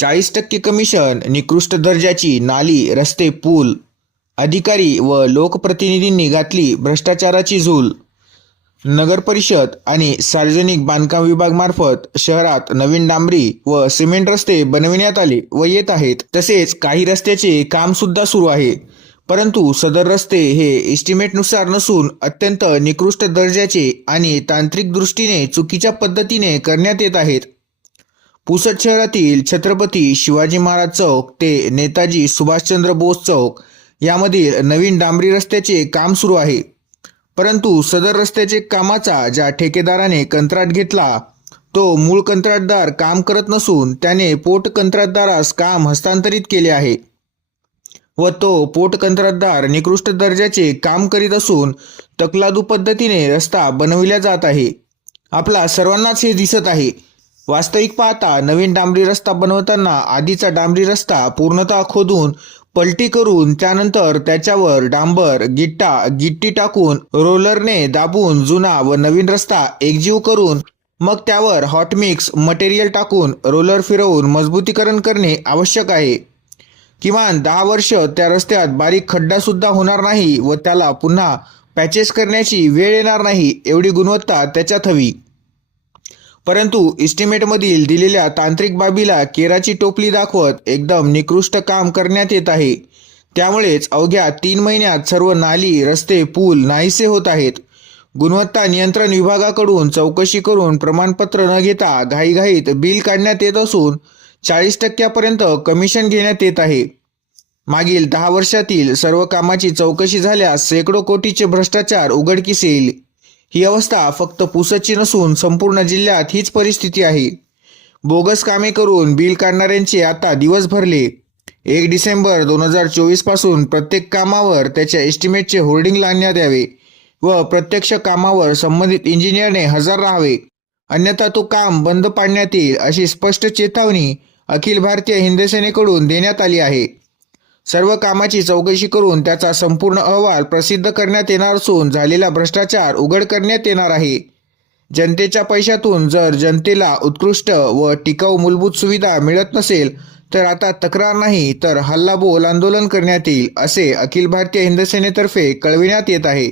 चाळीस टक्के कमिशन निकृष्ट दर्जाची नाली रस्ते पूल अधिकारी व लोकप्रतिनिधींनी घातली भ्रष्टाचाराची झूल. नगर परिषद आणि सार्वजनिक बांधकाम विभागमार्फत शहरात नवीन डांबरी व सिमेंट रस्ते बनविण्यात आले व येत आहेत. तसेच काही रस्त्याचे काम सुद्धा सुरू आहे. परंतु सदर रस्ते हे एस्टिमेटनुसार नसून अत्यंत निकृष्ट दर्जाचे आणि तांत्रिक दृष्टीने चुकीच्या पद्धतीने करण्यात येत आहेत. पुसद शहरातील छत्रपती शिवाजी महाराज चौक ते नेताजी सुभाषचंद्र बोस चौक यामधील नवीन डांबरी रस्त्याचे काम सुरू आहे. परंतु सदर रस्त्याचे कामाचा ज्या ठेकेदाराने कंत्राट घेतला तो मूळ कंत्राटदार काम करत नसून त्याने पोट कंत्राटदारास काम हस्तांतरित केले आहे. व तो पोट कंत्राटदार निकृष्ट दर्जाचे काम करीत असून तकलादू पद्धतीने रस्ता बनविला जात आहे. आपला सर्वांनाच हे दिसत आहे. वास्तविक पाहता नवीन डांबरी रस्ता बनवताना आधीचा डांबरी रस्ता पूर्णतः खोदून पलटी करून त्यानंतर त्याच्यावर डांबर गिट्टा गिट्टी टाकून रोलरने दाबून जुना व नवीन रस्ता एकजीव करून मग त्यावर हॉट मिक्स मटेरियल टाकून रोलर फिरवून मजबूतीकरण करणे आवश्यक आहे. किमान दहा वर्ष त्या रस्त्यात बारीक खड्डा सुद्धा होणार नाही व त्याला पुन्हा पॅचेस करण्याची वेळ येणार नाही एवढी गुणवत्ता त्याच्यात हवी. परंतु इस्टिमेटमधील दिलेल्या तांत्रिक बाबीला केराची टोपली दाखवत एकदम निकृष्ट काम करण्यात येत आहे. त्यामुळेच अवघ्या तीन महिन्यात सर्व नाली रस्ते पूल नाहीसे होत आहेत. गुणवत्ता नियंत्रण विभागाकडून चौकशी करून प्रमाणपत्र न घेता घाईघाईत बिल काढण्यात येत असून चाळीस टक्क्यापर्यंत कमिशन घेण्यात येत आहे. मागील दहा वर्षातील सर्व कामाची चौकशी झाल्यास शेकडो कोटीचे भ्रष्टाचार उघडकीस येईल. ही अवस्था फक्त पुसची नसून संपूर्ण जिल्ह्यात हीच परिस्थिती आहे. बोगस कामे करून बिल काढणाऱ्यांचे आता दिवस भरले. एक डिसेंबर दोन हजार चोवीसपासून प्रत्येक कामावर त्याच्या एस्टिमेटचे होर्डिंग लावण्यात यावे व प्रत्यक्ष कामावर संबंधित इंजिनियरने हजर राहावे. अन्यथा तो काम बंद पाडण्यात येईल अशी स्पष्ट चेतावणी अखिल भारतीय हिंदसेनेकडून देण्यात आली आहे. सर्व कामाची चौकशी करून त्याचा संपूर्ण अहवाल प्रसिद्ध करण्यात येणार असून झालेला भ्रष्टाचार उघड करण्यात येणार आहे. जनतेच्या पैशातून जर जनतेला उत्कृष्ट व टिकाऊ मूलभूत सुविधा मिळत नसेल तर आता तक्रार नाही तर हल्लाबोल आंदोलन करण्यात येईल असे अखिल भारतीय हिंदसेनेतर्फे कळविण्यात येत आहे.